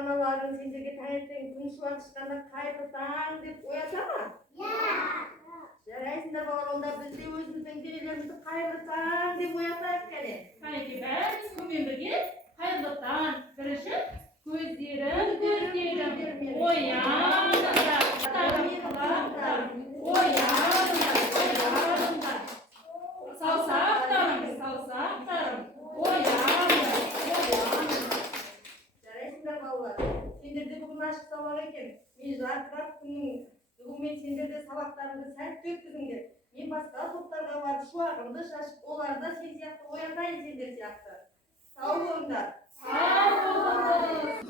аналарың сендерге таңертең күн шуақ шыққанда қайырлы таң деп оята ма? Жарайсыңдар балалар, онда біз де өзіміздің денелерімізді қайырлы таң деп оятайық кәне. Қанекей, бәріміз күнмен бірге қайырлы таң. Бірінші көздерін көргенім ояныңдар, ояныңдар, ояныңдар. Саусақтарым, ояныңдар, ояныңдар. Жарайсыңдар балалар, сендерде бүгін ашық сабақ екен. Мен жарқырап күннің бүгін сендерде сабақтарыңды сәтті өткізіңдер. Мен басқа топтарға барып шуағымды шашып, оларды сен сияқты оятайын сендер сияқты. Сау болыңдар. Сау болыңдар.